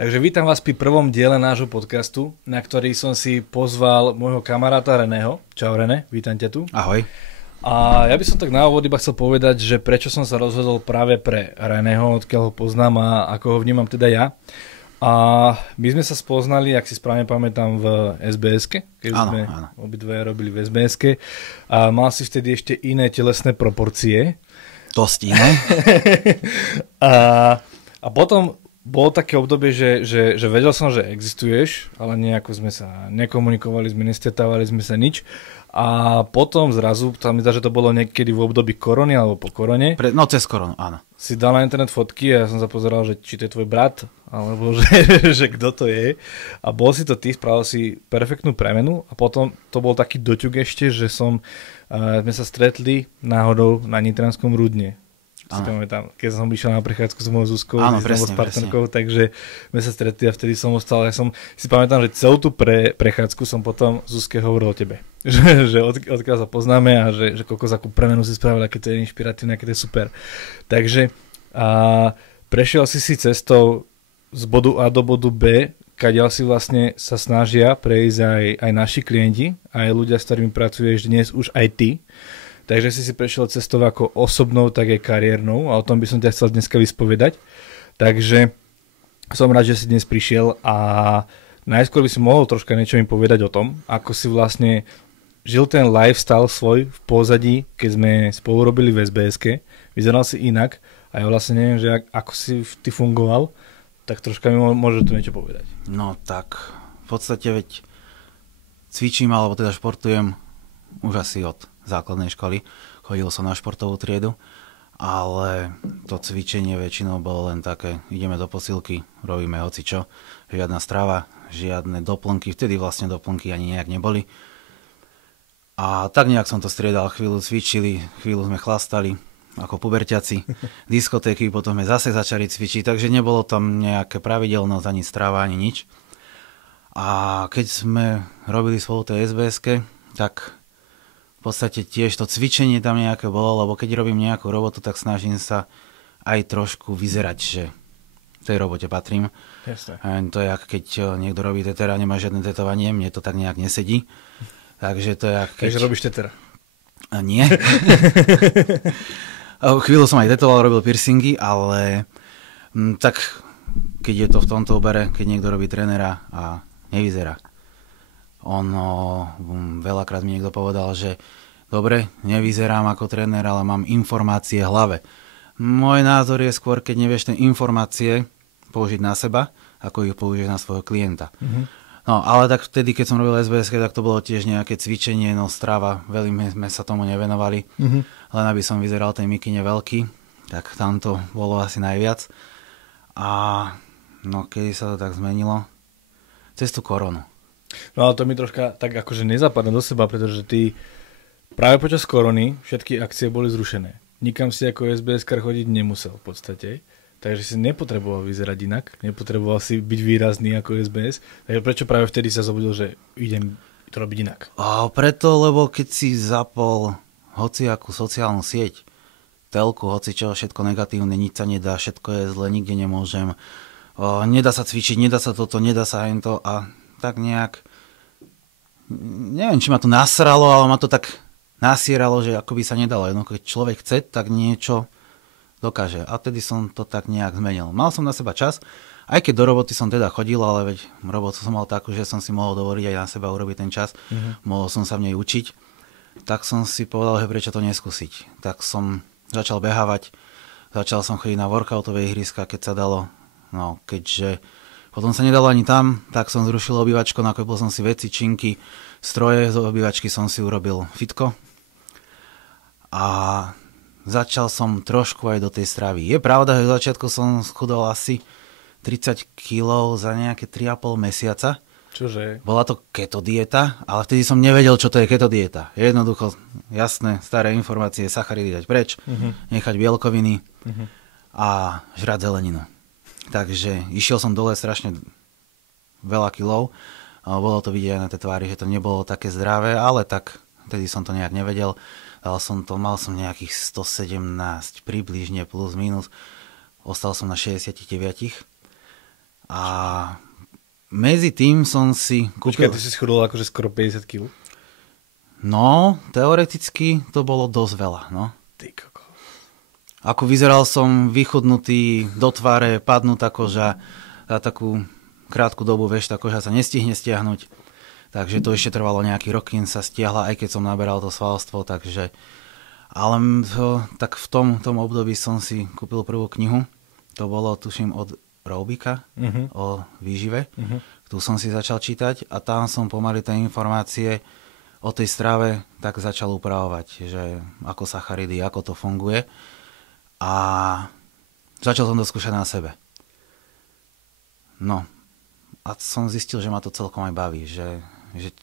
Takže vítam vás pri prvom diele nášho podcastu, na ktorý som si pozval môjho kamaráta Reného. Čau René, vítam ťa tu. Ahoj. A ja by som tak na úvod iba chcel povedať, že prečo som sa rozhodol práve pre Reného, odkiaľ ho poznám a ako ho vnímam teda ja. A my sme sa spoznali, ak si správne pamätám, v SBS-ke, keď sme obidve robili v SBS-ke. A mal si vtedy ešte iné telesné proporcie. Dosť iné. A potom bolo také obdobie, že vedel som, že existuješ, ale nejako sme sa nekomunikovali, nestretávali sme sa nič. A potom zrazu, tam mi zdá, že to bolo niekedy v období korony alebo po korone. No cez koronu, áno. Si dal na internet fotky a ja som sa pozeral, že či to je tvoj brat, alebo že kto to je. A bol si to ty, spravil si perfektnú premenu a potom to bol taký doťuk ešte, že sme sa stretli náhodou na Nitranskom Rudne. Si pamätám, keď som išiel na prechádzku s mojou Zuzkou, s partnerkou, takže sme sa stretli a vtedy som ostal. Ja som si pamätám, že celú tú prechádzku som potom Zuzke hovoril o tebe. že odkiaľ sa poznáme a že koľko za akú premenu si spravil, aké to je inšpiratívne, aké to je super. Takže prešiel si cestou z bodu A do bodu B, kadiaľ si vlastne sa snažia prejsť aj naši klienti, aj ľudia, s ktorými pracuješ dnes, už aj ty. Takže si prešiel cestou ako osobnou, tak aj kariérnou a o tom by som ťa chcel dneska vyspovedať. Takže som rád, že si dnes prišiel a najskôr by si mohol troška niečo mi povedať o tom, ako si vlastne žil ten lifestyle svoj v pozadí, keď sme spolu robili v SBS-ke. Vyzeral si inak a ja vlastne neviem, že ako si ty fungoval, tak troška mi môžeš tu niečo povedať. No tak, v podstate veď cvičím, alebo teda športujem už asi od základnej školy. Chodil som na športovú triedu, ale to cvičenie väčšinou bolo len také, ideme do posilky, robíme hocičo, žiadna strava, žiadne doplnky, vtedy vlastne doplnky ani nejak neboli. A tak nejak som to striedal, chvíľu cvičili, chvíľu sme chlastali, ako puberťaci, diskotéky, potom sme zase začali cvičiť, takže nebolo tam nejaké pravidelnosť, ani strava, ani nič. A keď sme robili spolu tej SBS-ke, tak v podstate tiež to cvičenie tam nejaké bolo, lebo keď robím nejakú robotu, tak snažím sa aj trošku vyzerať, že v tej robote patrím. Jasne. To je ako keď niekto robí tetera a nemá žiadne tetovanie, mne to tak nejak nesedí. Takže to je ako keď... Takže robíš tetera? Nie. Chvíľu som aj tetoval, robil piercingy, ale tak keď je to v tomto obere, keď niekto robí trénera a nevyzerá. Veľakrát mi niekto povedal, že dobre, nevyzerám ako tréner, ale mám informácie v hlave. Môj názor je skôr, keď nevieš tie informácie použiť na seba, ako ich použiješ na svojho klienta. Mm-hmm. No, ale tak vtedy, keď som robil SBS, tak to bolo tiež nejaké cvičenie, strava, veľmi sme sa tomu nevenovali, len aby som vyzeral tej mikine veľký, tak tam to bolo asi najviac. A kedy sa to tak zmenilo? Cez tú koronu. No ale to mi troška tak akože nezapadne do seba, pretože ty práve počas korony všetky akcie boli zrušené. Nikam si ako SBS-kar chodiť nemusel v podstate, takže si nepotreboval vyzerať inak, nepotreboval si byť výrazný ako SBS, takže prečo práve vtedy sa zobudil, že idem to robiť inak? Preto, lebo keď si zapol hociakú sociálnu sieť, telku, hocičo, všetko negatívne, nič sa nedá, všetko je zle, nikde nemôžem, nedá sa cvičiť, nedá sa toto, nedá sa hento a tak nejak, neviem, či ma to nasralo, ale ma to tak nasieralo, že ako by sa nedalo. Keď človek chce, tak niečo dokáže. A tedy som to tak nejak zmenil. Mal som na seba čas, aj keď do roboty som teda chodil, ale veď robotu som mal takú, že som si mohol dovoliť aj na seba urobiť ten čas. Mohol som sa v nej učiť. Tak som si povedal, že prečo to neskúsiť. Tak som začal behávať, začal som chodiť na workoutové ihriska, keď sa dalo. No, keďže potom sa nedalo ani tam, tak som zrušil obývačku, nakúpil som si veci, činky, stroje, z obývačky som si urobil fitko a začal som trošku aj do tej stravy. Je pravda, že v začiatku som schudol asi 30 kg za nejaké 3,5 mesiaca. Čože? Bola to keto dieta, ale vtedy som nevedel, čo to je keto dieta. Jednoducho, jasné, staré informácie, sacharidy dať preč, nechať bielkoviny a žrať zeleninu. Takže išiel som dole strašne veľa kilov. Bolo to vidieť aj na tej tvári, že to nebolo také zdravé, ale tak vtedy som to nejak nevedel. Mal som nejakých 117 približne plus minus. Ostal som na 69. A medzi tým som si kúpil... Počkaj, ty si schudol akože skoro 50 kg? No, teoreticky to bolo dosť veľa, no. Ty koko. Ako vyzeral som vychudnutý do tváre, padnutá koža, za takú krátku dobu, vieš, tá koža sa nestihne stiahnuť. Takže to ešte trvalo nejaký rok, kým sa stiahla, aj keď som naberal to svalstvo, takže... Ale tak v tom období som si kúpil prvú knihu. To bolo, tuším, od Roubika o výžive. Tu som si začal čítať a tam som pomaly tie informácie o tej strave tak začal upravovať, že ako sacharidy, ako to funguje. A začal som to skúšať na sebe. No. A som zistil, že ma to celkom aj baví, že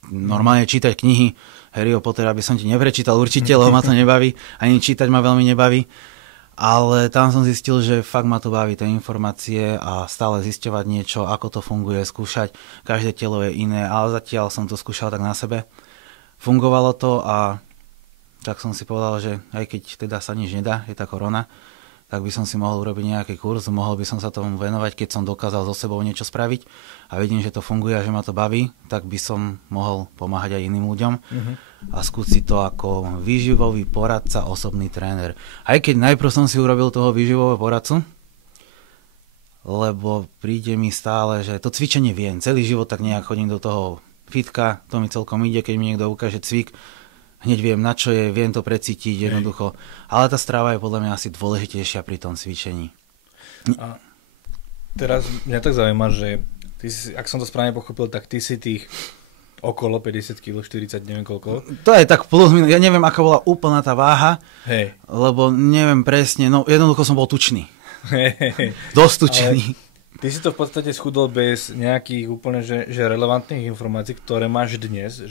normálne čítať knihy Harryho Pottera by som ti neprečítal určite, lebo ma to nebaví. Ani čítať ma veľmi nebaví. Ale tam som zistil, že fakt ma to baví, tie informácie a stále zisťovať niečo, ako to funguje, skúšať. Každé telo je iné, ale zatiaľ som to skúšal tak na sebe. Fungovalo to a tak som si povedal, že aj keď teda sa nič nedá, je tá korona, tak by som si mohol urobiť nejaký kurz, mohol by som sa tomu venovať, keď som dokázal so sebou niečo spraviť a vidím, že to funguje a že ma to baví, tak by som mohol pomáhať aj iným ľuďom a skúsiť to ako výživový poradca, osobný tréner. Aj keď najprv som si urobil toho výživového poradcu, lebo príde mi stále, že to cvičenie viem, celý život tak nejak chodím do toho fitka, to mi celkom ide, keď mi niekto ukáže cvik, hneď viem, na čo je, viem to precítiť jednoducho. Ale tá strava je podľa mňa asi dôležitejšia pri tom cvičení. A teraz mňa tak zaujíma, že ty si, ak som to správne pochopil, tak ty si tých okolo 50 kg, 40, neviem koľko. To je tak plus minus, ja neviem, aká bola úplná tá váha, lebo neviem presne, no jednoducho som bol tučný. Dosť tučný. Ty si to v podstate schudol bez nejakých úplne že relevantných informácií, ktoré máš dnes.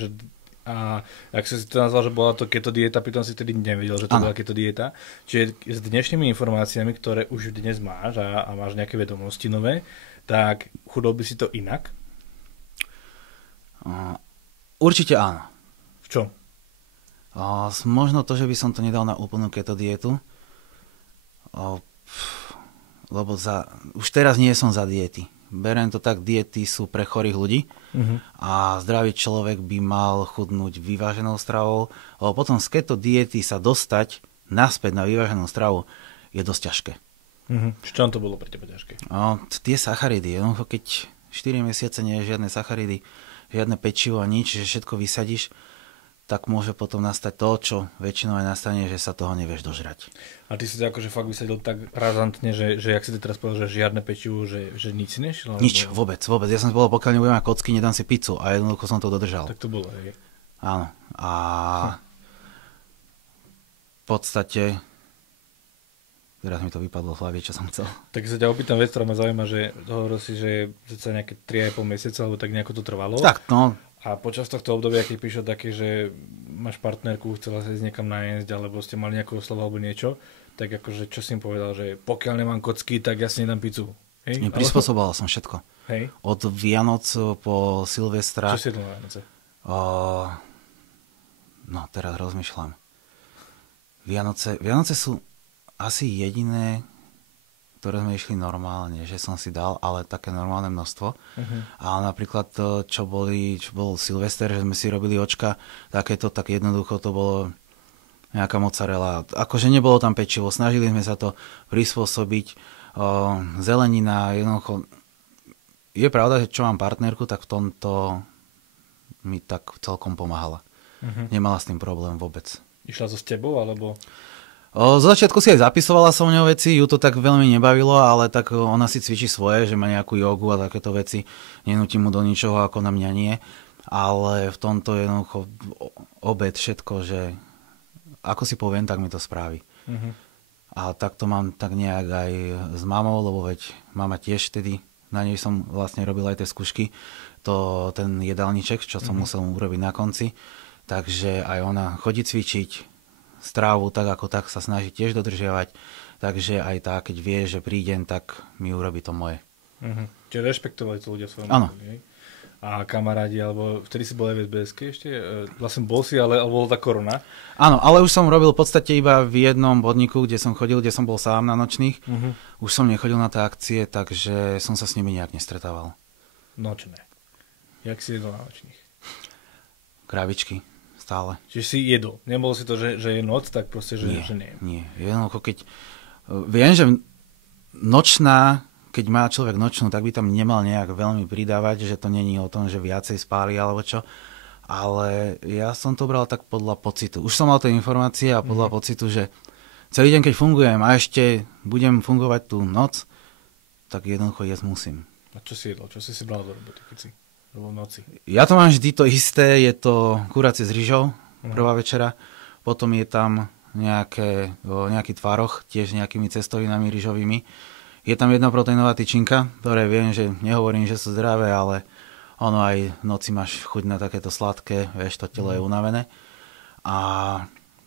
A ak si to nazval, že bola to keto dieta, pritom si vtedy nevedel, že to bola keto dieta. Čiže s dnešnými informáciami, ktoré už dnes máš a máš nejaké vedomosti nové, tak chudol by si to inak? Určite áno. V čom? Možno to, že by som to nedal na úplnú keto dietu. Lebo už teraz nie som za diety. Beriem to tak, diety sú pre chorých ľudí a zdravý človek by mal chudnúť vyváženou stravou, lebo potom z keto diety sa dostať naspäť na vyváženú stravu je dosť ťažké. V čom to bolo pre teba ťažké? Tie sacharidy, keď 4 mesiace nie je žiadne sacharidy, žiadne pečivo a nič, že všetko vysadíš, tak môže potom nastať to, čo väčšinou aj nastane, že sa toho nevieš dožrať. A ty si to akože fakt vysadil tak razantne, že jak si ty teraz povedal, že žiadne pečivo, že nič si nešiel? Alebo... Nič, vôbec. Ja som si povedal, pokiaľ nebudem mať kocky, nedám si pizzu a jednoducho som to dodržal. Tak to bolo, hej. Áno. A v podstate teraz mi to vypadlo v hlave, čo som chcel. Tak sa ťa opýtam vec, ktorá ma zaujíma, že hovoril si, že sa nejaké 3,5 mesiaca, alebo tak nejako to trvalo. Tak, no. A počas tohto obdobia, keď píšel také, že máš partnerku, chcela sa ísť niekam najesť, alebo ste mali nejakú oslavu alebo niečo, tak akože čo si im povedal, že pokiaľ nemám kocky, tak ja si nedám pizzu. Hej? Prispôsoboval som všetko. Hej? Od Vianoc po Silvestra. Čo si jedlo na Vianoce? No, teraz rozmýšľam. Vianoce sú asi jediné, ktoré sme išli normálne, že som si dal, ale také normálne množstvo. A napríklad to, čo bol Silvester, že sme si robili očka, takéto, tak jednoducho to bolo nejaká mozzarella. Akože nebolo tam pečivo, snažili sme sa to prispôsobiť. Zelenina, jednoducho. Je pravda, že čo mám partnerku, tak v tomto mi tak celkom pomáhala. Nemala s tým problém vôbec. Išla so s tebou, alebo... Z začiatku si aj zapisovala so mňou veci, ju to tak veľmi nebavilo, ale tak ona si cvičí svoje, že má nejakú jogu a takéto veci. Nenútim mu do ničoho, ako na mňa nie. Ale v tomto jednoducho obed, všetko, že ako si poviem, tak mi to spraví. A tak to mám tak nejak aj s mamou, lebo veď mama tiež vtedy, na nej som vlastne robil aj tie skúšky, ten jedálniček, čo som musel urobiť na konci. Takže aj ona chodí cvičiť, strávu tak ako tak sa snaží tiež dodržiavať, takže aj tá, keď vie, že prídem, tak mi urobí to moje. Čiže rešpektovali to ľudia svojom. Áno. A a kamarádi, alebo vtedy si bol aj v SBS-ke ešte? Vlastne bol si, ale bola tá korona. Áno, ale už som robil v podstate iba v jednom podniku, kde som chodil, kde som bol sám na nočných. Už som nechodil na tie akcie, takže som sa s nimi nejak nestretával. Nočné. Jak si jedol na nočných? Krabičky, stále. Čiže si jedol. Nebolo si to, že je noc, tak proste, že nie. Nie. Jednoducho, keď... Viem, že nočná, keď má človek nočnú, tak by tam nemal nejak veľmi pridávať, že to není o tom, že viacej spáli alebo čo. Ale ja som to bral tak podľa pocitu. Už som mal tie informácie a podľa pocitu, že celý deň, keď fungujem a ešte budem fungovať tú noc, tak jednoducho jesť musím. A čo si jedol? Čo si bral do roboty, keď si robil v noci? Ja to mám vždy to isté, je to kurácie s rýžou, prvá večera, potom je tam nejaký tvároch, tiež nejakými cestovinami rýžovými. Je tam jedna proteínová tyčinka, ktoré viem, že nehovorím, že sú zdravé, ale ono aj v noci máš chuť na takéto sladké, vieš, to telo je unavené. A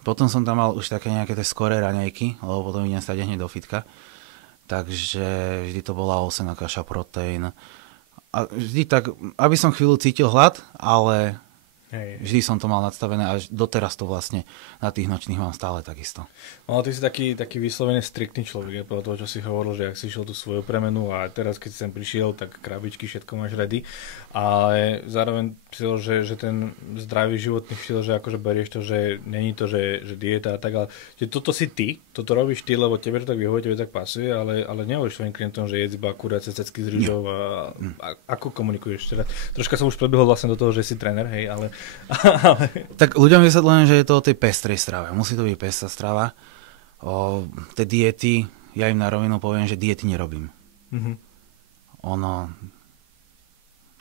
potom som tam mal už také nejaké tie skoré raňajky, lebo potom idem stať hneď do fitka. Takže vždy to bola ovsená kaša, proteín. A vždy tak, aby som chvíľu cítil hlad, ale vždy som to mal nadstavené a doteraz to vlastne na tých nočných mám stále takisto. No ty si taký vyslovene striktný človek, podľa toho, čo si hovoril, že ak si išiel tú svoju premenu a teraz, keď si sem prišiel, tak krabičky, všetko máš ready. Ale zároveň že ten zdravý životný štýl, že akože berieš to, že není to, že dieta a tak, ale že toto si ty, toto robíš ty, lebo tebe to tak vyhovuje, tebe tak pasuje, ale nehovoríš svojim klientom, že jedz iba kurácie cecky z rýžou a ako komunikuješ? Teda, troška som už prebehol vlastne do toho, že si tréner, hej, ale... Tak ľuďom vysvetľujem, že je to o tej pestrej strave. Musí to byť pestrá strava. Tie diety, ja im na rovinu poviem, že diety nerobím.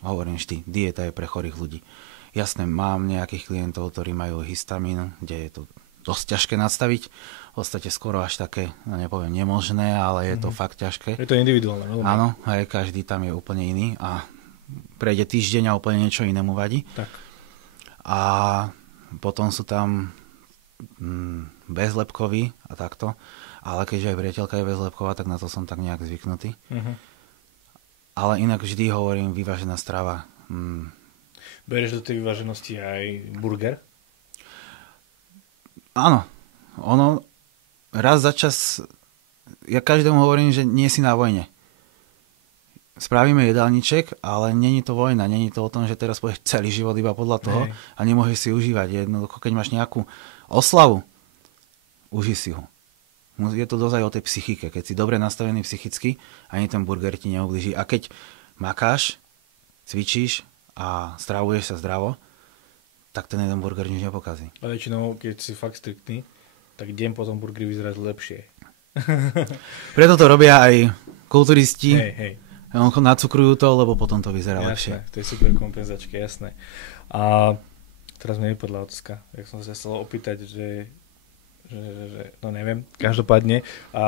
Hovorím vždy, dieta je pre chorých ľudí. Jasné, mám nejakých klientov, ktorí majú histamín, kde je to dosť ťažké nastaviť. V podstate skoro až také, nepoviem nemožné, ale je to fakt ťažké. Je to individuálne. Veľmi. Áno, aj každý tam je úplne iný a prejde týždeň a úplne niečo inému vadí. Tak. A potom sú tam bezlepkoví a takto. Ale keďže aj priateľka je bezlepková, tak na to som tak nejak zvyknutý. Ale inak vždy hovorím vyvážená strava. Bereš do tej vyváženosti aj burger? Áno. Ono raz za čas, ja každému hovorím, že nie si na vojne. Spravíme jedálniček, ale není to vojna. Není to o tom, že teraz pôjdeš celý život iba podľa toho a nemôžeš si užívať. Jednoducho, keď máš nejakú oslavu, uži si ho. Je to dosť aj o tej psychike. Keď si dobre nastavený psychicky, ani ten burger ti neublíži. A keď makáš, cvičíš a stravuješ sa zdravo, tak ten jeden burger nič nepokazí. A väčšinou, keď si fakt striktný, tak deň potom burgery vyzerá lepšie. Preto to robia aj kulturisti. Hej. Nacukrujú to, lebo potom to vyzerá jasné, lepšie. To je super kompenzačka, jasné. A teraz mi nevypadla otázka. Jak som sa chcel opýtať, že no neviem, každopádne. A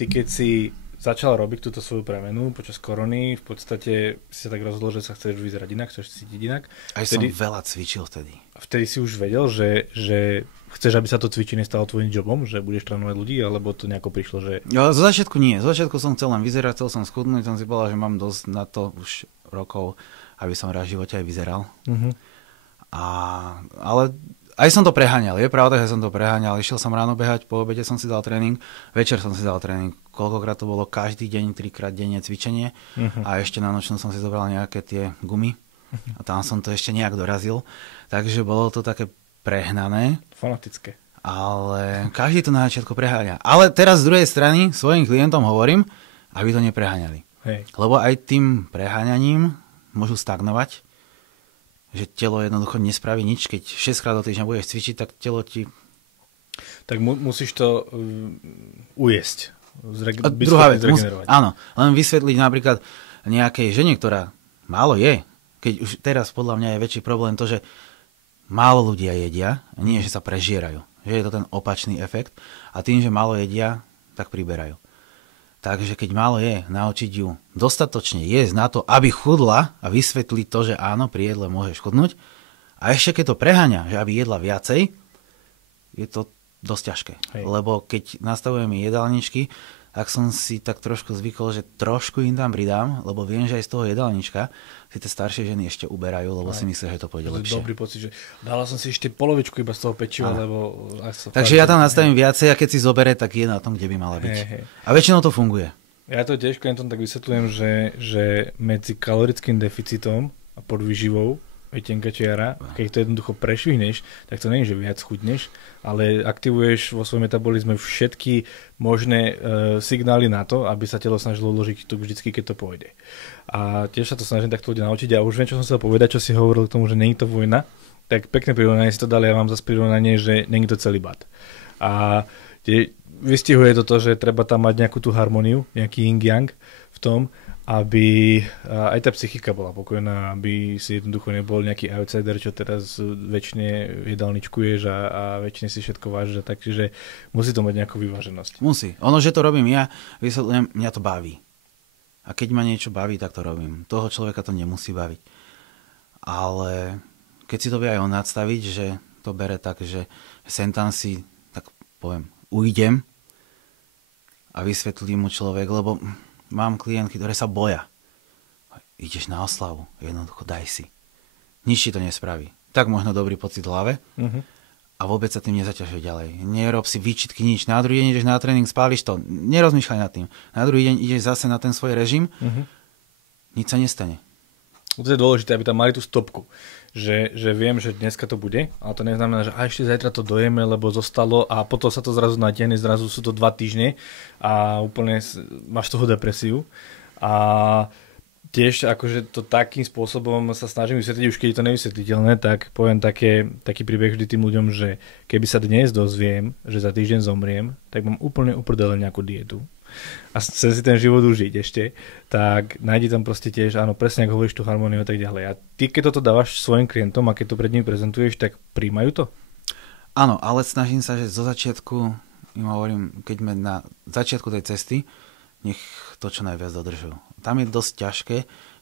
ty keď si začal robiť túto svoju premenu počas korony, v podstate si sa tak rozhodol, že sa chceš vyzerať inak, chceš cítiť inak. Aj vtedy, som veľa cvičil vtedy. A vtedy si už vedel, že chceš, aby sa to cvičenie stalo tvojím jobom, že budeš trénovať ľudí, alebo to nejako prišlo, že... Jo, zo začiatku nie. Zo začiatku som chcel len vyzerať, chcel som schudnúť, som si povedal, že mám dosť na to už rokov, aby som raz v živote aj vyzeral. Ale aj som to preháňal, je pravda, že som to preháňal. Išiel som ráno behať, po obede som si dal tréning, večer som si dal tréning. Koľkokrát to bolo každý deň, 3-krát denne cvičenie a ešte na nočnú som si zobral nejaké tie gumy a tam som to ešte nejak dorazil. Takže bolo to také prehnané. Fanatické. Ale každý to na začiatku preháňa. Ale teraz z druhej strany svojim klientom hovorím, aby to nepreháňali. Hej. Lebo aj tým preháňaním môžu stagnovať, že telo jednoducho nespraví nič. Keď 6 krát do týždňa budeš cvičiť, tak telo ti... Tak musíš to ujesť. Druhá vec, áno, len vysvetliť napríklad nejakej žene, ktorá málo je, keď už teraz podľa mňa je väčší problém to, že málo ľudia jedia, nie že sa prežierajú. Že je to ten opačný efekt a tým, že málo jedia, tak priberajú. Takže keď málo je, naučiť ju dostatočne jesť na to, aby chudla a vysvetliť to, že áno, pri jedle môžeš chudnúť. A ešte keď to preháňa, že aby jedla viacej, je to dosť ťažké. Hej. Lebo keď nastavujeme jedálničky, tak som si tak trošku zvykol, že trošku im tam pridám, lebo viem, že aj z toho jedálnička si tie staršie ženy ešte uberajú, lebo si myslia, že to pôjde lepšie. Dobrý pocit, že dala som si ešte polovičku iba z toho pečiva, lebo... Takže ja tam nastavím viacej a keď si zobere, tak je na tom, kde by mala byť. A väčšinou to funguje. Ja to tiež klientom tak vysvetľujem, že medzi kalorickým deficitom a podvýživou je tenká čiara, keď to jednoducho prešvihneš, tak to nie je, že viac chudneš, ale aktivuješ vo svojom metabolizme všetky možné signály na to, aby sa telo snažilo uložiť tuk vždycky, keď to pôjde. A tiež sa to snažím takto ľudia naučiť a už viem, čo som chcel povedať, čo si hovoril k tomu, že nie je to vojna, tak pekné prirovnanie si to dali, ja vám zase prirovnanie, že nie je to celý bad. A vystihuje to, že treba tam mať nejakú tú harmóniu, nejaký yin-yang v tom, aby aj tá psychika bola pokojná, aby si jednoducho nebol nejaký outsider, čo teraz väčšine jedálničkuješ a väčšine si všetko vážiš, takže musí to mať nejakú vyváženosť. Musí. Ono, že to robím ja, vysvetľujem, mňa to baví. A keď ma niečo baví, tak to robím. Toho človeka to nemusí baviť. Ale keď si to vie aj on nadstaviť, že to bere tak, že sem tam si, tak poviem, ujdem a vysvetlí mu človek, lebo mám klientky, ktoré sa boja. Ideš na oslavu, jednoducho daj si. Nič ti to nespraví. Tak možno dobrý pocit v hlave a vôbec sa tým nezaťažuj ďalej. Nerob si výčitky, nič. Na druhý deň ideš na tréning, spáliš to. Nerozmýšľaj nad tým. Na druhý deň ideš zase na ten svoj režim, nič sa nestane. To je dôležité, aby tam mali tú stopku. Že viem, že dneska to bude, ale to neznamená, že ešte zajtra to dojeme, lebo zostalo a potom sa to zrazu natiahne, zrazu sú to 2 týždne a úplne máš toho depresiu. A tiež akože to takým spôsobom sa snažím vysvetliť, už keď je to nevysvetliteľné, tak poviem taký príbeh vždy tým ľuďom, že keby sa dnes dozviem, že za týždeň zomriem, tak mám úplne uprdele nejakú dietu a chcem si ten život užiť ešte, tak nájdi tam proste tiež, áno, presne ako hovoríš tú harmóniu a tak ďalej. A ty, keď toto dávaš svojim klientom a keď to pred nimi prezentuješ, tak príjmajú to? Áno, ale snažím sa, že zo začiatku, im hovorím, keď sme na začiatku tej cesty, nech to čo najviac dodržujú. Tam je dosť ťažké,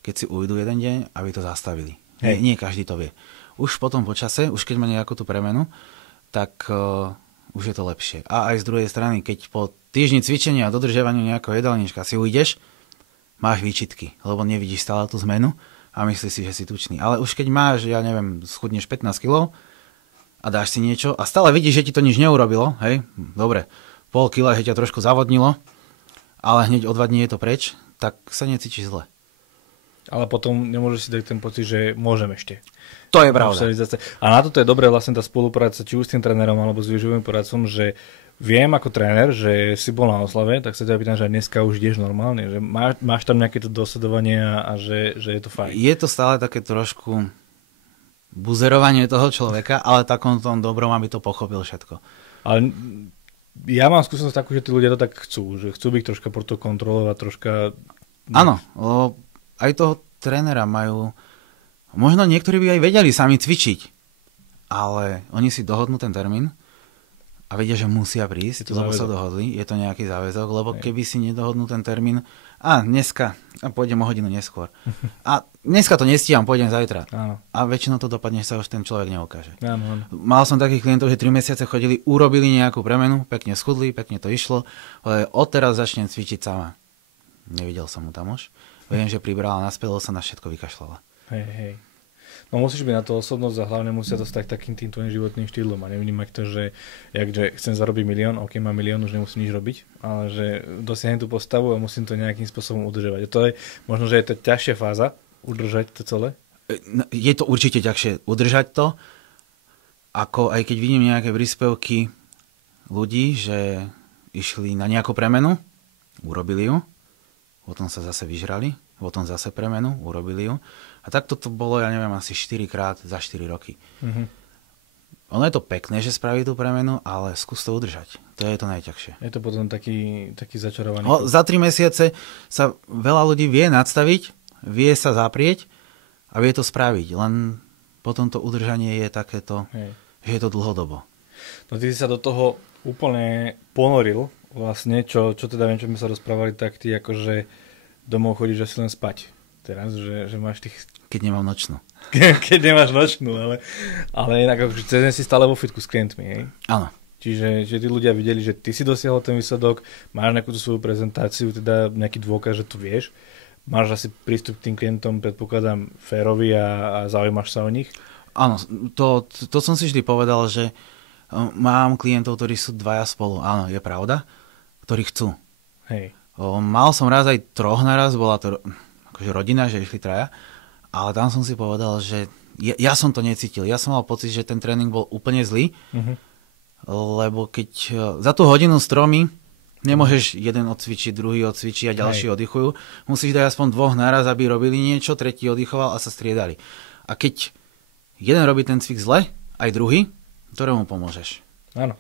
keď si ujdu jeden deň, aby to zastavili. Nie každý to vie. Už potom po čase, už keď má nejakú tú premenu, tak už je to lepšie. A aj z druhej strany, keď po týždni cvičenia a dodržiavaniu nejakého jedálnička si ujdeš, máš výčitky, lebo nevidíš stále tú zmenu a myslíš si, že si tučný. Ale už keď máš, ja neviem, schudneš 15 kg a dáš si niečo a stále vidíš, že ti to nič neurobilo, hej, dobre, pol kila, že ťa trošku zavodnilo, ale hneď o 2 dní je to preč, tak sa necítiš zle. Ale potom nemôžeš si dať ten pocit, že môžem ešte. To je pravda. A na toto je dobré vlastne tá spolupráca či už s tým trénerom alebo s výživovým poradcom, že viem ako tréner, že si bol na oslave, tak sa ťa pýtam, že dneska už ideš normálne, že máš tam nejaké to dosledovanie a že je to fajn. Je to stále také trošku buzerovanie toho človeka, ale takom tom dobrom, aby to pochopil všetko. Ale ja mám skúsenosť takú, že tí ľudia to tak chcú, že chcú byť troška pod to kontrolovať, troška... Áno, aj toho trénera majú... Možno niektorí by aj vedeli sami cvičiť, ale oni si dohodnú ten termín a vedia, že musia prísť, lebo sa dohodli, je to nejaký záväzok, lebo keby si nedohodnú ten termín, dneska pôjdem o hodinu neskôr. A dneska to nestíham, pôjdem zajtra. Áno. A väčšinou to dopadne, sa už ten človek neukáže. Áno. Mal som takých klientov, že 3 mesiace chodili, urobili nejakú premenu, pekne schudli, pekne to išlo, ale odteraz začnem cvičiť sama. Nevidel som mu tam už. Viem, že pribrala naspäť, sa na všetko vykašľala. Hej. No musíš byť na to osobnosť a hlavne musia dostať takým tým tvojim životným štýlom a nevnímať to, že chcem zarobiť 1 000 000, ok, mám 1 000 000, už nemusím nič robiť, ale že dosiahnem tú postavu a musím to nejakým spôsobom udržovať. A to je možno, že je to ťažšia fáza, udržať to celé? Je to určite ťažšie udržať to, ako aj keď vidím nejaké príspevky ľudí, že išli na nejakú premenu, urobili ju, potom sa zase vyžrali, potom zase premenu, urobili ju. A takto to bolo, ja neviem, asi 4 krát za 4 roky. Ono je to pekné, že spraví tú premenu, ale skús to udržať. To je to najťažšie. Je to potom taký začarovaný... Za 3 mesiace sa veľa ľudí vie nadstaviť, vie sa zaprieť a vie to spraviť. Len potom to udržanie je takéto, že je to dlhodobo. No ty si sa do toho úplne ponoril, vlastne, čo teda viem, čo sme sa rozprávali, tak ty akože domov chodíš asi len spať. Teraz, že máš tých... Keď nemám nočnú. Keď nemáš nočnú, ale inak akože cez deň si stále vo fitku s klientmi, hej? Áno. Čiže že tí ľudia videli, že ty si dosiahol ten výsledok, máš nejakú tú svoju prezentáciu, teda nejaký dôkaz, že to vieš. Máš asi prístup k tým klientom, predpokladám, férovi a zaujímaš sa o nich? Áno, to som si vždy povedal, že mám klientov, ktorí sú dvaja spolu. Áno, je pravda, ktorí chcú. Hej. Mal som raz aj 3 naraz, bola to akože rodina, že išli 3, ale tam som si povedal, že ja som to necítil. Ja som mal pocit, že ten tréning bol úplne zlý, lebo keď za tú hodinu stromy nemôžeš jeden odcvičiť, druhý odcvičí a ďalší oddychujú. Musíš dať aspoň 2 naraz, aby robili niečo, tretí oddychoval a sa striedali. A keď jeden robí ten cvik zle, aj druhý, ktorému pomôžeš? Áno.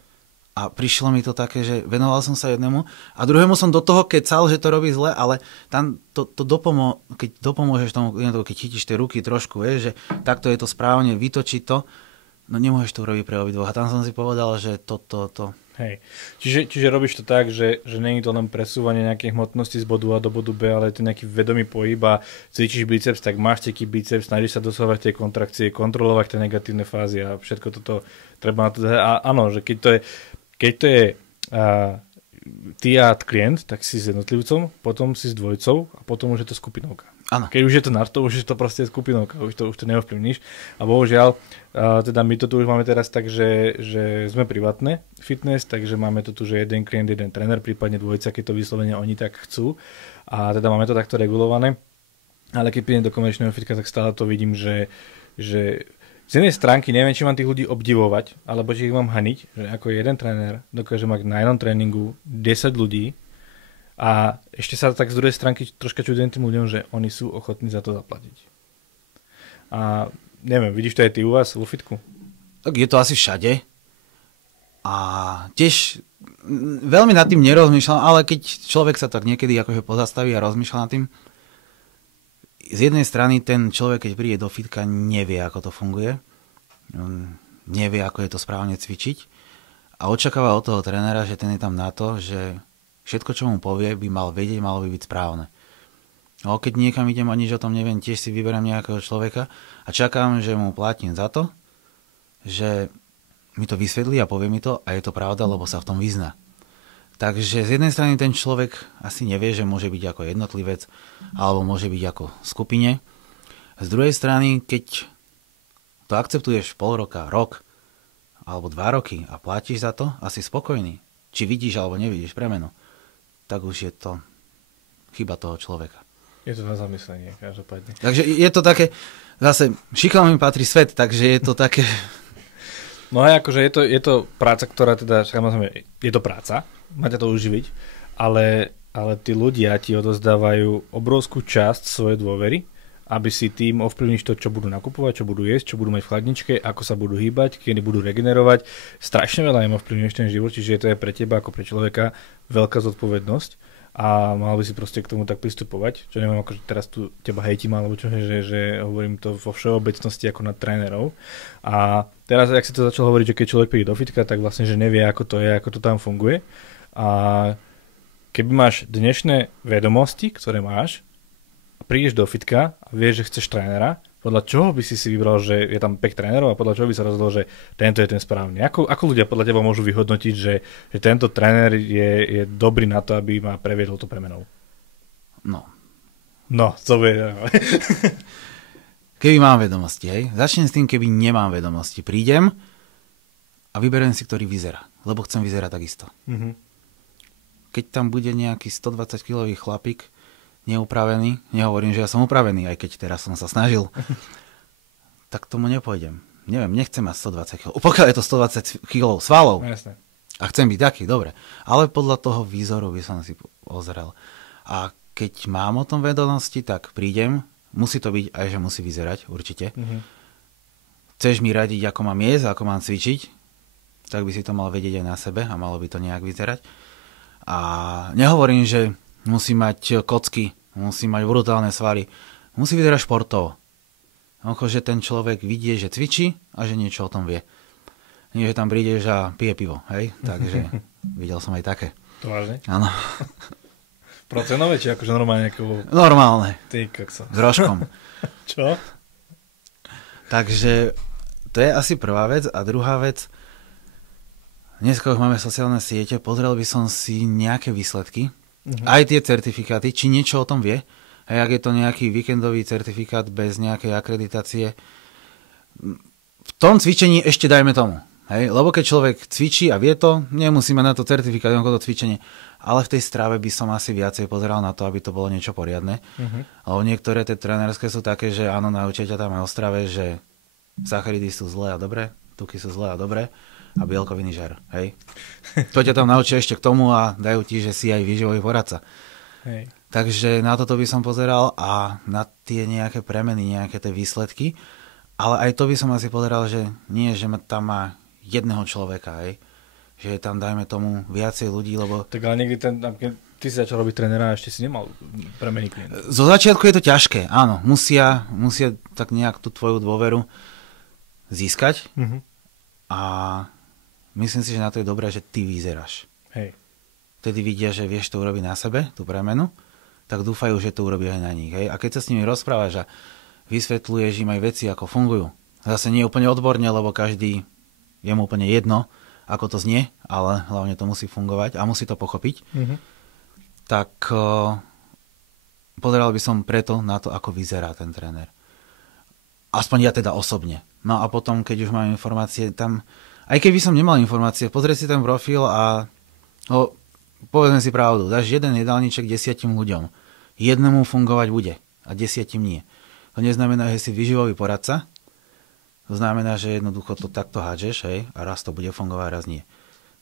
A prišlo mi to také, že venoval som sa jednému a druhému som do toho kecal, že to robí zle, ale tam keď dopomôžeš tomu klientovi, keď chytíš tie ruky trošku, vieš, že takto je to správne, vytočiť to, no nemôžeš to urobiť pre obidvoch. A tam som si povedal, že to. Hej. Čiže robíš to tak, že nie je to len presúvanie nejakej hmotnosti z bodu A do bodu B, ale je to nejaký vedomý pohyb a cvičíš biceps, tak máš taký biceps, snažíš sa dosahovať tie kontrakcie, kontrolovať tie negatívne fázy a všetko toto treba na to dať. A áno, že keď to je ty a klient, tak si s jednotlivcom, potom si s dvojcov a potom už je to skupinovka. Áno. Keď už je to na to, už je to proste skupinovka, už to neovplyvníš. A bohužiaľ, teda my to tu už máme teraz tak, že sme privátne fitness, takže máme to tu, že jeden klient, jeden tréner, prípadne dvojica, keď to vyslovene oni tak chcú. A teda máme to takto regulované. Ale keď prídem do komerčného fitka, tak stále to vidím, že z jednej stránky neviem, či mám tých ľudí obdivovať, alebo či ich mám haniť, že ako jeden tréner dokáže mať na jednom tréningu 10 ľudí a ešte sa tak z druhej stránky troška čudujem tým ľuďom, že oni sú ochotní za to zaplatiť. A neviem, vidíš to aj ty u vás vo fitku? Tak je to asi všade. A tiež veľmi nad tým nerozmýšľam, ale keď človek sa tak niekedy akože pozastaví a rozmýšľa nad tým, z jednej strany ten človek, keď príde do fitka, nevie, ako to funguje. Nevie, ako je to správne cvičiť. A očakáva od toho trénera, že ten je tam na to, že všetko, čo mu povie, by mal vedieť, malo by byť správne. Ale keď niekam idem a nič o tom neviem, tiež si vyberám nejakého človeka a čakám, že mu platím za to, že mi to vysvetlí a povie mi to a je to pravda, lebo sa v tom vyzná. Takže z jednej strany ten človek asi nevie, že môže byť ako jednotlivec alebo môže byť ako skupine. Z druhej strany, keď to akceptuješ pol roka, rok alebo 2 roky a platíš za to, asi spokojný, či vidíš alebo nevidíš premenu, tak už je to chyba toho človeka. Je to na zamyslenie, každopádne. Takže je to také, zase šikovným patrí svet, takže je to také... No a akože je to práca, ktorá teda, samozrejme, je to práca, máte to uživiť, ale tí ľudia ti odozdávajú obrovskú časť svojej dôvery, aby si tým ovplyvníš to, čo budú nakupovať, čo budú jesť, čo budú mať v chladničke, ako sa budú hýbať, kedy budú regenerovať. Strašne veľa im ovplyvňuješ ten život, čiže to je pre teba ako pre človeka veľká zodpovednosť a mal by si proste k tomu tak pristupovať. Čo neviem, akože teraz tu teba hejtím, alebo čo, že hovorím to vo všeobecnosti ako na trénerov. A teraz, ak si to začal hovoriť, že keď človek príde do fitka, tak vlastne, že nevie, ako to je, ako to tam funguje. A keby máš dnešné vedomosti, ktoré máš, a prídeš do fitka a vieš, že chceš trénera, podľa čoho by si vybral, že je tam 5 trénerov a podľa čoho by sa rozhodol, že tento je ten správny? Ako ľudia podľa teba môžu vyhodnotiť, že tento tréner je dobrý na to, aby ma previedol to premenou? No, co bude? Keby mám vedomosti, hej? Začnem s tým, keby nemám vedomosti. Prídem a vyberiem si, ktorý vyzerá, lebo chcem vyzerať takisto. Mm-hmm. Keď tam bude nejaký 120-kilový chlapík, neupravený, nehovorím, že ja som upravený, aj keď teraz som sa snažil, tak tomu nepôjdem. Neviem, nechcem mať 120 kg. Pokiaľ je to 120 kg svalov Jasne. A chcem byť taký, dobre. Ale podľa toho výzoru by som si ozrel. A keď mám o tom vedomosti, tak prídem. Musí to byť aj, že musí vyzerať, určite. Mm-hmm. Chceš mi radiť, ako mám jesť, ako mám cvičiť, tak by si to mal vedieť aj na sebe a malo by to nejak vyzerať. A nehovorím, že musí mať kocky, musí mať brutálne svaly, musí vyzerať športovo. Že ten človek vidie, že cvičí a že niečo o tom vie. Nie, že tam prídeš a pije pivo, hej? Takže videl som aj také. To vážne? Áno. Procenové, či akože normálne? Normálne. Ty kokso. S rožkom. Čo? Takže to je asi prvá vec. A druhá vec, dneska už máme sociálne siete, pozrel by som si nejaké výsledky, aj tie certifikáty, či niečo o tom vie. A ak je to nejaký víkendový certifikát bez nejakej akreditácie, v tom cvičení ešte dajme tomu. Hej? Lebo keď človek cvičí a vie to, nemusíme na to certifikát, to cvičenie. Ale v tej strave by som asi viacej pozeral na to, aby to bolo niečo poriadne. Lebo niektoré tie trénerské sú také, že áno, naučia ťa tam aj o strave, že sacharidy sú zlé a dobré, tuky sú zlé a dobré a bielkoviny žer. Hej? To ťa tam naučia ešte k tomu a dajú ti, že si aj výživový poradca. Hej. Takže na toto by som pozeral a na tie nejaké premeny, nejaké tie výsledky. Ale aj to by som asi pozeral, že nie, že tam má jedného človeka, hej. Že je tam, dajme tomu, viacej ľudí, lebo... Tak ale niekdy ty si začal robiť trénera a ešte si nemal premeny klientov. Zo začiatku je to ťažké, áno. Musia tak nejak tú tvoju dôveru získať a myslím si, že na to je dobré, že ty vyzeráš. Hej. Vtedy vidia, že vieš to urobiť na sebe, tú premenu, tak dúfajú, že to urobí aj na nich. Hej? A keď sa s nimi rozprávaš a vysvetľuješ im aj veci, ako fungujú, zase nie úplne odborne, lebo každý je mu úplne jedno, ako to znie, ale hlavne to musí fungovať a musí to pochopiť, tak pozeral by som preto na to, ako vyzerá ten tréner. Aspoň ja teda osobne. No a potom, keď už mám informácie tam, aj keby som nemal informácie, pozrieť si ten profil a povedzme si pravdu, dáš jeden jedálniček 10 ľuďom. Jednému fungovať bude a 10 nie. To neznamená, že si výživový poradca. To znamená, že jednoducho to takto hádžeš, hej, a raz to bude fungovať, raz nie.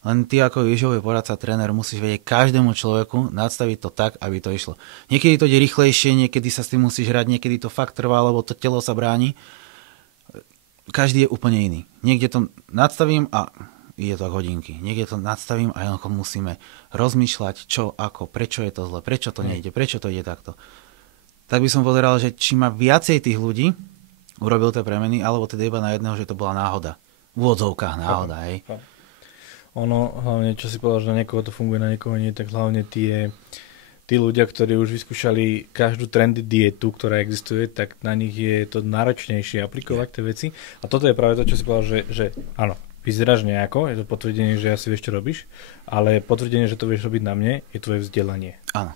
Len ty ako výživový poradca, tréner musíš vedieť každému človeku nadstaviť to tak, aby to išlo. Niekedy to ide rýchlejšie, niekedy sa s tým musíš hrať, niekedy to fakt trvá, lebo to telo sa bráni. Každý je úplne iný. Niekde to nadstavím a ide to ako hodinky. Niekde to nadstavím a jednoducho musíme rozmýšľať, čo, ako, prečo je to zle, prečo to nejde, prečo to ide takto. Tak by som pozeral, že či má viacej tých ľudí urobil tie premeny, alebo teda iba na jedného, že to bola náhoda. V úvodzovkách náhoda, hej. Ono, hlavne, čo si povedal, že na niekoho to funguje, na niekoho nie, tak hlavne tí ľudia, ktorí už vyskúšali každú trendy dietu, ktorá existuje, tak na nich je to náročnejšie aplikovať tie veci. A toto je práve to, čo si povedal, že áno, vyzeráš nejako, je to potvrdenie, že asi vieš, čo robíš, ale potvrdenie, že to vieš robiť na mne, je tvoje vzdelanie. Áno.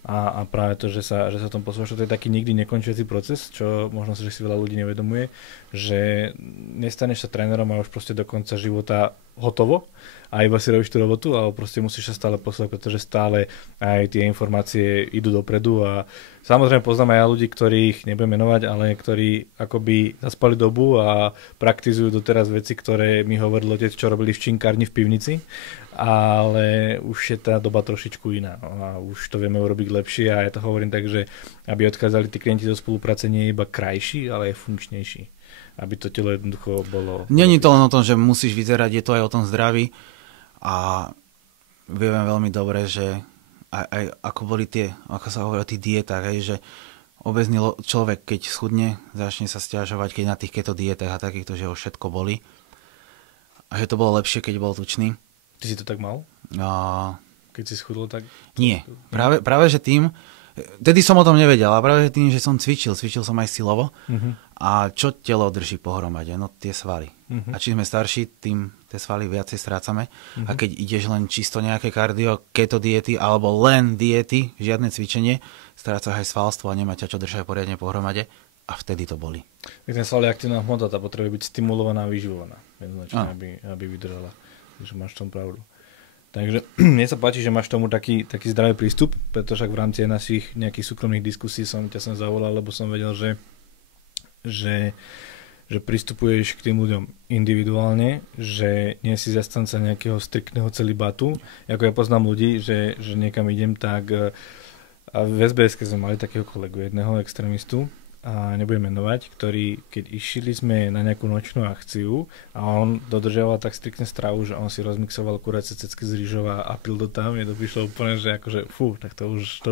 A práve to, že sa o tom posúvaš, to je taký nikdy nekončiaci proces, čo možno si, že si veľa ľudí nevedomuje, že nestaneš sa trénerom a už proste do konca života hotovo a iba si robíš tú robotu, ale proste musíš sa stále posúvať, pretože stále aj tie informácie idú dopredu a samozrejme poznám aj ľudí, ktorých nebudem menovať, ale ktorí akoby zaspali dobu a praktizujú doteraz veci, ktoré mi hovoril otec, čo robili v činkárni v pivnici, ale už je tá doba trošičku iná, no, a už to vieme urobiť lepšie a ja to hovorím tak, že aby odchádzali tí klienti do spolupráce nie je iba krajší, ale je funkčnejší. Aby to telo jednoducho bolo... Není to len o tom, že musíš vyzerať, je to aj o tom zdraví a vieme veľmi dobre, že aj ako boli tie, ako sa hovorí o tých dietách, že obezný človek, keď schudne, začne sa sťažovať, keď na tých keto dietách a takýchto, že ho všetko boli a že to bolo lepšie, keď bol tučný. Ty si to tak mal? Keď si schudol, tak... Nie. Práve že tým... Tedy som o tom nevedel, ale práve že tým, že som cvičil som aj silovo. A čo telo drží pohromade? No tie svaly. A čím sme starší, tým tie svaly viacej strácame. A keď ideš len čisto nejaké kardio, keto diety, alebo len diety, žiadne cvičenie, strácaš aj svalstvo a nemá ťa čo držať poriadne pohromade. A vtedy to boli. Ten sval je aktívna hmota, tá potrebuje byť stimulovaná a vyživovaná. Jednoznačne, aby vydržala. Takže máš v tom pravdu. Takže mne sa páči, že máš tomu taký zdravý prístup, pretože v rámci našich nejakých súkromných diskusí som ťa zavolal, lebo som vedel, že pristupuješ k tým ľuďom individuálne, že nie si zastanca nejakého striktného celibátu. Ako ja poznám ľudí, že niekam idem, tak a v SBS-ke sme mali takého kolegu, jedného extrémistu, a nebudem menovať, ktorý, keď išli sme na nejakú nočnú akciu a on dodržiaval tak striktne stravu, že on si rozmixoval kuracie cecky z rýžov a pil to tam, je to prišlo úplne, že akože tak to už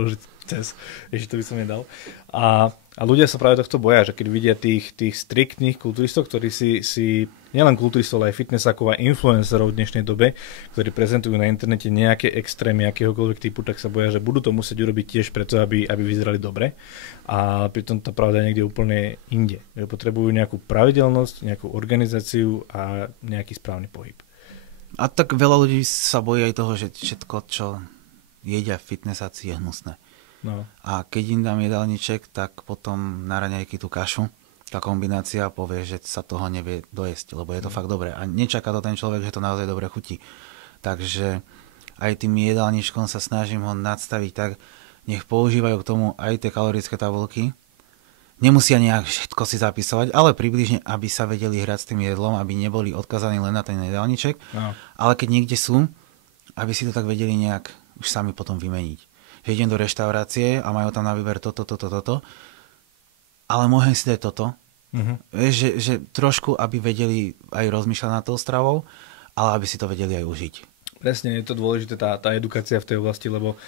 cez, ešte to by som nedal. A ľudia sa práve tohto boja, že keď vidia tých striktných kulturistov, ktorí si nielen kulturistov, ale aj fitnessákov a influencerov v dnešnej dobe, ktorí prezentujú na internete nejaké extrémy akéhokoľvek typu, tak sa boja, že budú to musieť urobiť tiež preto, aby vyzerali dobre. A pritom tá pravda je niekde úplne inde. Že potrebujú nejakú pravidelnosť, nejakú organizáciu a nejaký správny pohyb. A tak veľa ľudí sa bojí aj toho, že všetko, čo jedia v fitnessácii, je hnusné. No. A keď im dám jedálniček, tak potom na raňajky tú kašu, tá kombinácia povie, že sa toho nevie dojesť, lebo je to fakt dobré. A nečaká to ten človek, že to naozaj dobre chutí. Takže aj tým jedálničkom sa snažím ho nadstaviť tak, nech používajú k tomu aj tie kalorické tabulky. Nemusia nejak všetko si zapisovať, ale približne, aby sa vedeli hrať s tým jedlom, aby neboli odkazaní len na ten jedálniček. No. Ale keď niekde sú, aby si to tak vedeli nejak už sami potom vymeniť. Že idem do reštaurácie a majú tam na výber toto, ale môžem si dať toto. Že trošku, aby vedeli aj rozmýšľať nad tou stravou, ale aby si to vedeli aj užiť. Presne, je to dôležité, tá edukácia v tej oblasti, lebo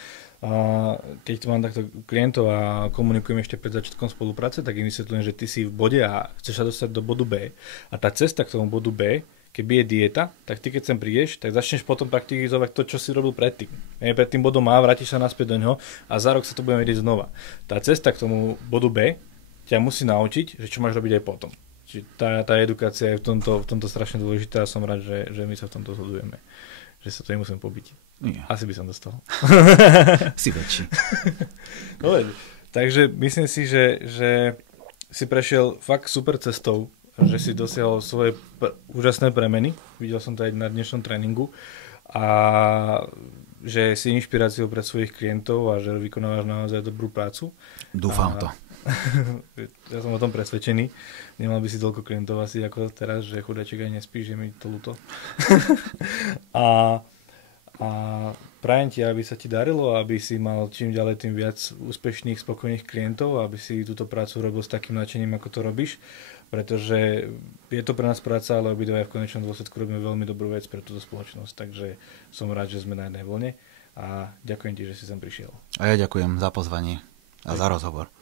keď tu mám takto klientov a komunikujem ešte pred začiatkom spolupráce, tak im vysvetľujem, že ty si v bode A, chceš sa dostať do bodu B a tá cesta k tomu bodu B, keby je dieta, tak ty keď sem prídeš, tak začneš potom praktizovať to, čo si robil predtým. Pred tým bodom A, vrátiš sa naspäť do ňoho a za rok sa to budeme vedieť znova. Tá cesta k tomu bodu B ťa musí naučiť, že čo máš robiť aj potom. Čiže tá edukácia je v tomto strašne dôležitá a som rád, že my sa v tomto zhodujeme. Že sa to nemusím pobiť. Nie. Asi by som dostal. Si väčší. No, takže myslím si, že si prešiel fakt super cestou, že si dosiahol svoje úžasné premeny. Videl som to aj na dnešnom tréningu. A že si inšpiráciou pre svojich klientov a že vykonávaš naozaj dobrú prácu. Dúfam to. Ja som o tom presvedčený. Nemal by si toľko klientov asi ako teraz, že chudaček aj nespíš, že mi to ľúto. a prajem ti, aby sa ti darilo, aby si mal čím ďalej tým viac úspešných, spokojných klientov, aby si túto prácu robil s takým nadšením, ako to robíš, pretože je to pre nás práca, ale obidva v konečnom dôsledku robíme veľmi dobrú vec pre túto spoločnosť, takže som rád, že sme na jednej vlne a ďakujem ti, že si sem prišiel. A ja ďakujem za pozvanie a za rozhovor.